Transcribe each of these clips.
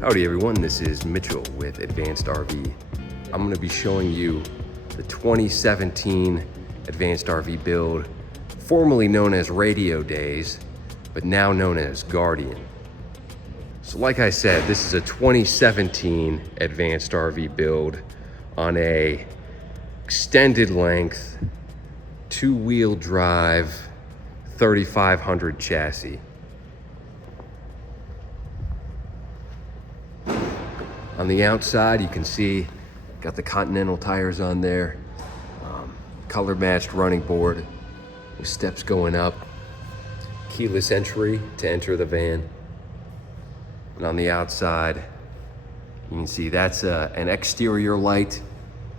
Howdy everyone, this is Mitchell with Advanced RV. I'm going to be showing you the 2017 Advanced RV build, formerly known as Radio Days, but now known as Guardian. So like I said, this is a 2017 Advanced RV build on a extended length, two-wheel drive, 3500 chassis. On the outside, you can see, got the Continental tires on there, color matched running board with steps going up, keyless entry to enter the van. And on the outside, you can see that's an exterior light.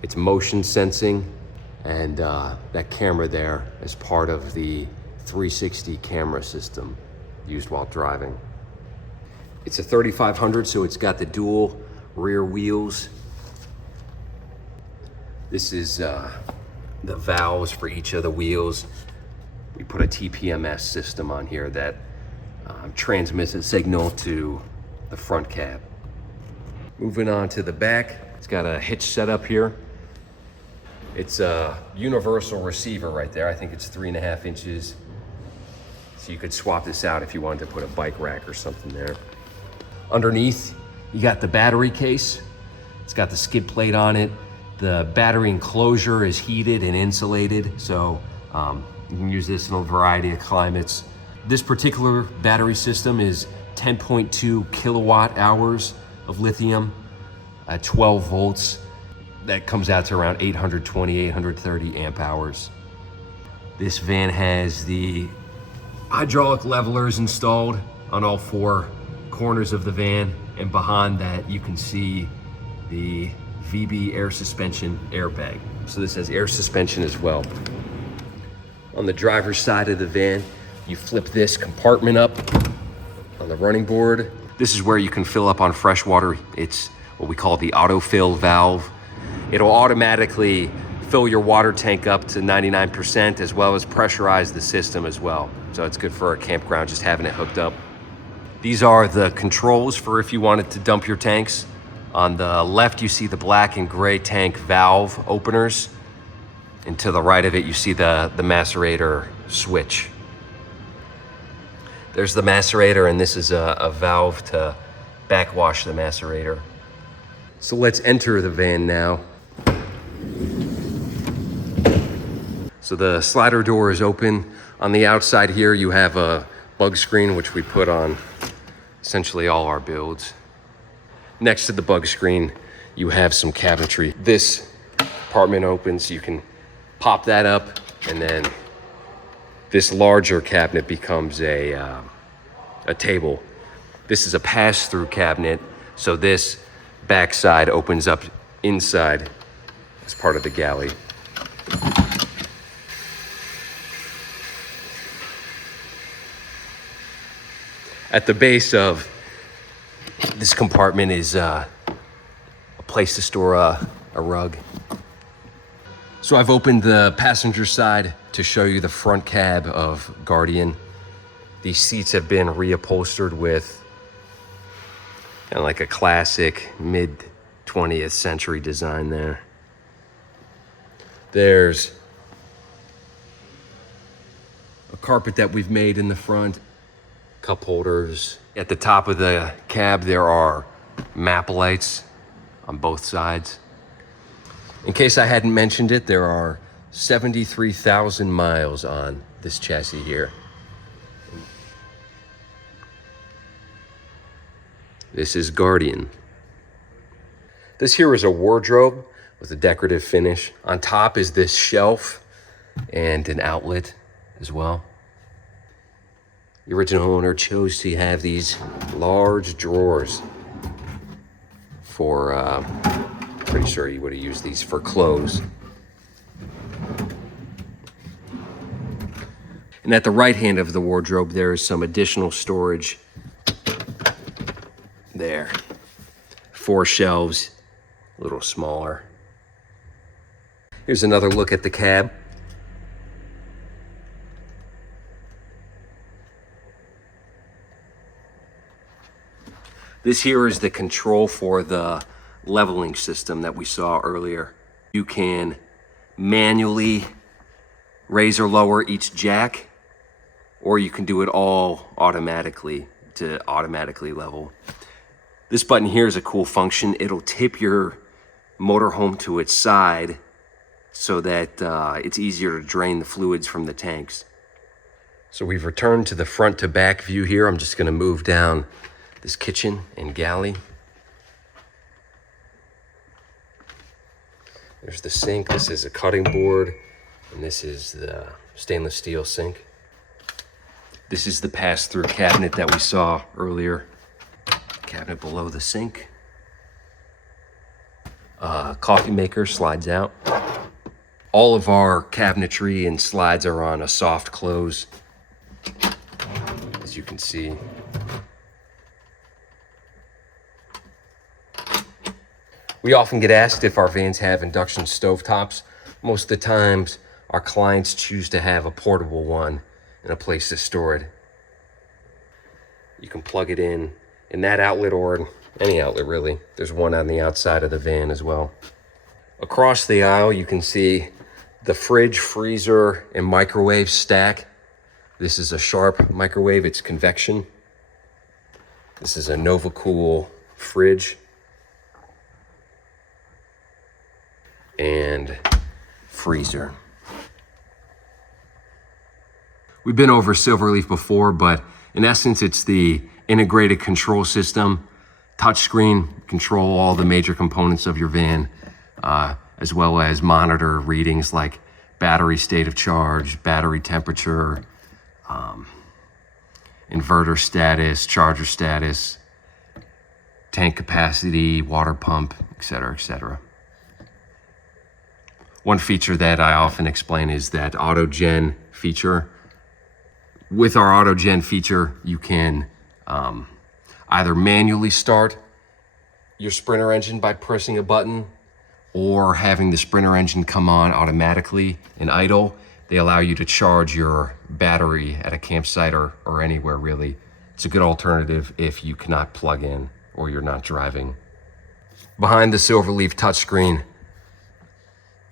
It's motion sensing, and that camera there is part of the 360 camera system used while driving. It's a 3500, so it's got the dual rear wheels. This is the valves for each of the wheels. We put a TPMS system on here that transmits a signal to the front cab. Moving on to the back, it's got a hitch setup here. It's a universal receiver right there. I think it's 3.5 inches. So you could swap this out if you wanted to put a bike rack or something there. Underneath, you got the battery case. It's got the skid plate on it. The battery enclosure is heated and insulated, so you can use this in a variety of climates. This particular battery system is 10.2 kilowatt hours of lithium at 12 volts. That comes out to around 830 amp hours. This van has the hydraulic levelers installed on all 4 corners of the van, and behind that you can see the VB air suspension airbag. So this has air suspension as well. On the driver's side of the van, you flip this compartment up on the running board. This is where you can fill up on fresh water. It's what we call the autofill valve. It'll automatically fill your water tank up to 99%, as well as pressurize the system as well. So it's good for a campground, just having it hooked up. These are the controls for if you wanted to dump your tanks. On the left, you see the black and gray tank valve openers. And to the right of it, you see the macerator switch. There's the macerator, and this is a valve to backwash the macerator. So let's enter the van now. So the slider door is open. On the outside here, you have a bug screen, which we put on essentially all our builds. Next to the bug screen, you have some cabinetry. This compartment opens, so you can pop that up, and then this larger cabinet becomes a table. This is a pass-through cabinet, so this backside opens up inside as part of the galley. At the base of this compartment is a place to store a rug. So I've opened the passenger side to show you the front cab of Guardian. These seats have been reupholstered with kind of like a classic mid-20th century design there. There's a carpet that we've made in the front. Cup holders. At the top of the cab, there are map lights on both sides. In case I hadn't mentioned it, there are 73,000 miles on this chassis here. This is Guardian. This here is a wardrobe with a decorative finish. On top is this shelf and an outlet as well. The original owner chose to have these large drawers for, pretty sure he would have used these for clothes. And at the right hand of the wardrobe, there is some additional storage there. 4 shelves, a little smaller. Here's another look at the cab. This here is the control for the leveling system that we saw earlier. You can manually raise or lower each jack, or you can do it all automatically to automatically level. This button here is a cool function. It'll tip your motorhome to its side so that it's easier to drain the fluids from the tanks. So we've returned to the front to back view here. I'm just gonna move down this kitchen and galley. There's the sink. This is a cutting board, and this is the stainless steel sink. This is the pass-through cabinet that we saw earlier. Cabinet below the sink. Coffee maker slides out. All of our cabinetry and slides are on a soft close, as you can see. We often get asked if our vans have induction stovetops. Most of the times, our clients choose to have a portable one and a place to store it. You can plug it in that outlet or any outlet really. There's one on the outside of the van as well. Across the aisle, you can see the fridge, freezer, and microwave stack. This is a Sharp microwave, it's Convection. This is a Novakool fridge. And freezer. We've been over Silverleaf before, but in essence, it's the integrated control system. Touchscreen, control all the major components of your van, as well as monitor readings like battery state of charge, battery temperature, inverter status, charger status, tank capacity, water pump, etc., etc. One feature that I often explain is that auto gen feature. With our auto gen feature, you can either manually start your Sprinter engine by pressing a button, or having the Sprinter engine come on automatically and idle. They allow you to charge your battery at a campsite or anywhere really. It's a good alternative if you cannot plug in or you're not driving. Behind the Silverleaf touchscreen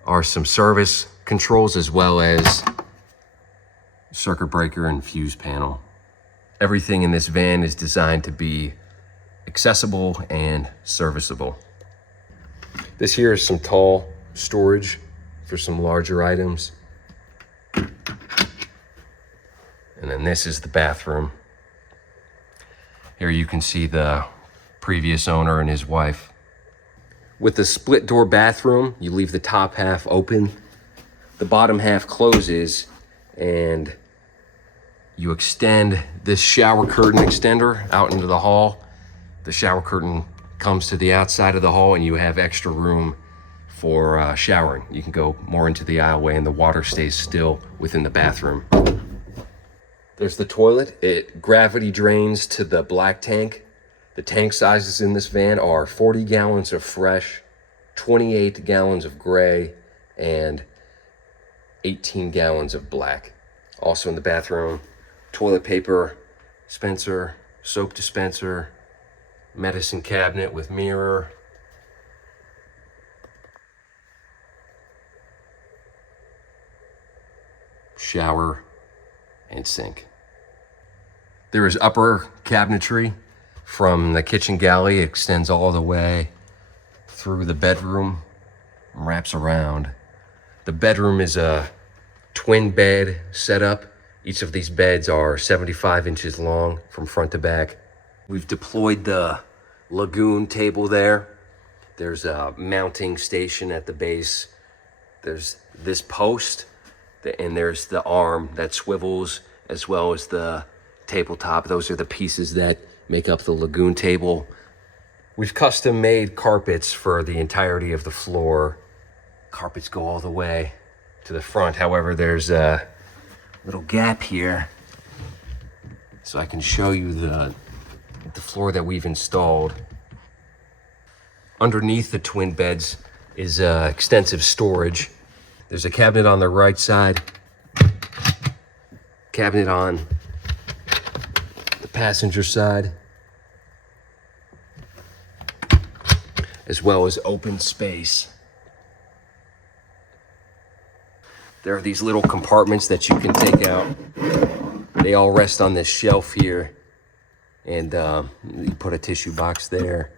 are some service controls as well as circuit breaker and fuse panel. Everything in this van is designed to be accessible and serviceable. This here is some tall storage for some larger items. And then this is the bathroom. Here you can see the previous owner and his wife. With the split door bathroom, you leave the top half open, the bottom half closes, and you extend this shower curtain extender out into the hall. The shower curtain comes to the outside of the hall and you have extra room for showering. You can go more into the aisleway and the water stays still within the bathroom. There's the toilet. It gravity drains to the black tank. The tank sizes in this van are 40 gallons of fresh, 28 gallons of gray, and 18 gallons of black. Also in the bathroom, toilet paper dispenser, soap dispenser, medicine cabinet with mirror, shower, and sink. There is upper cabinetry from the kitchen galley. It extends all the way through the bedroom and wraps around. The bedroom is a twin bed setup. Each of these beds are 75 inches long from front to back. We've deployed the lagoon table there. There's a mounting station at the base. There's this post, and there's the arm that swivels, as well as the tabletop. Those are the pieces that make up the lagoon table. We've custom made carpets for the entirety of the floor. Carpets go all the way to the front. However, there's a little gap here, so I can show you the floor that we've installed. Underneath the twin beds is extensive storage. There's a cabinet on the right side, cabinet on the passenger side, as well as open space. There are these little compartments that you can take out. They all rest on this shelf here. And you put a tissue box there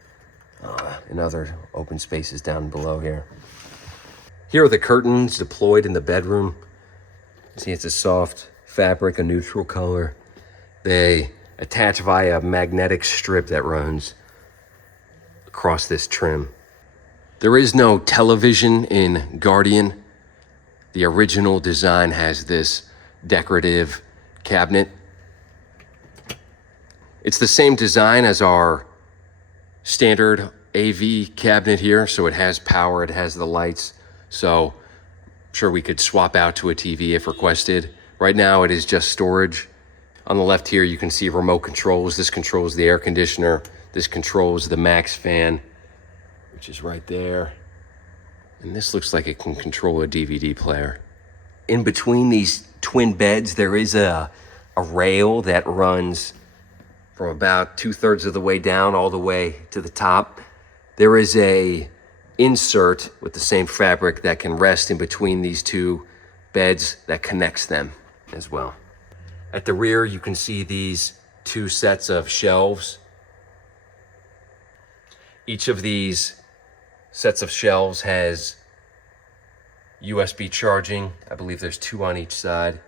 and other open spaces down below here. Here are the curtains deployed in the bedroom. See, it's a soft fabric, a neutral color. They attach via a magnetic strip that runs across this trim. There is no television in Guardian. The original design has this decorative cabinet. It's the same design as our standard AV cabinet here, so it has power, it has the lights, so I'm sure we could swap out to a TV if requested. Right now it is just storage. On the left here you can see remote controls. This controls the air conditioner. This controls the max fan, which is right there. And this looks like it can control a DVD player. In between these twin beds there is a rail that runs from about 2/3 of the way down all the way to the top. There is a insert with the same fabric that can rest in between these two beds that connects them as well. At the rear, you can see these two sets of shelves. Each of these sets of shelves has USB charging. I believe there's 2 on each side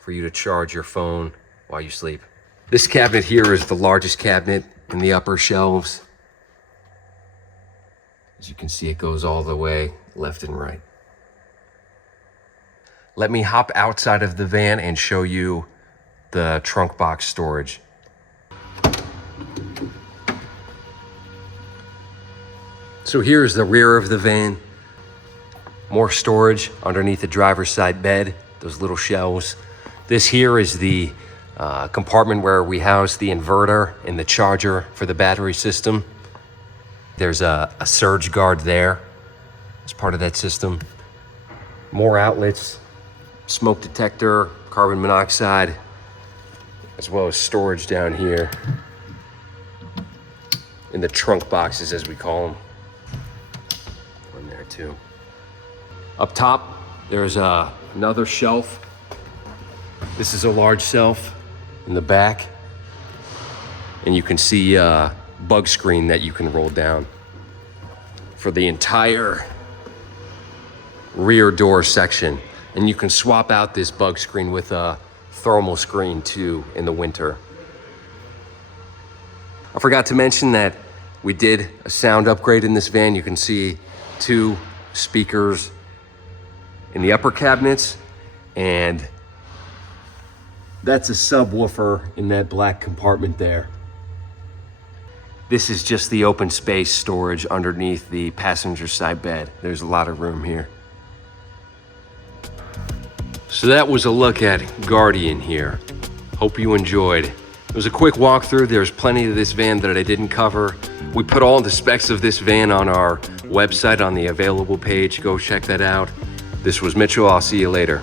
for you to charge your phone while you sleep. This cabinet here is the largest cabinet in the upper shelves. As you can see, it goes all the way left and right. Let me hop outside of the van and show you the trunk box storage. So here's the rear of the van. More storage underneath the driver's side bed, those little shelves. This here is the compartment where we house the inverter and the charger for the battery system. There's a surge guard there as part of that system. More outlets, smoke detector, carbon monoxide, as well as storage down here in the trunk boxes, as we call them. One there too. Up top, there's another shelf. This is a large shelf in the back, and you can see a bug screen that you can roll down for the entire rear door section. And you can swap out this bug screen with a thermal screen too in the winter. I forgot to mention that we did a sound upgrade in this van. You can see 2 speakers in the upper cabinets, and that's a subwoofer in that black compartment there. This is just the open space storage underneath the passenger side bed. There's a lot of room here. So that was a look at Guardian here. Hope you enjoyed. It was a quick walkthrough. There's plenty of this van that I didn't cover. We put all the specs of this van on our website on the available page. Go check that out. This was Mitchell. I'll see you later.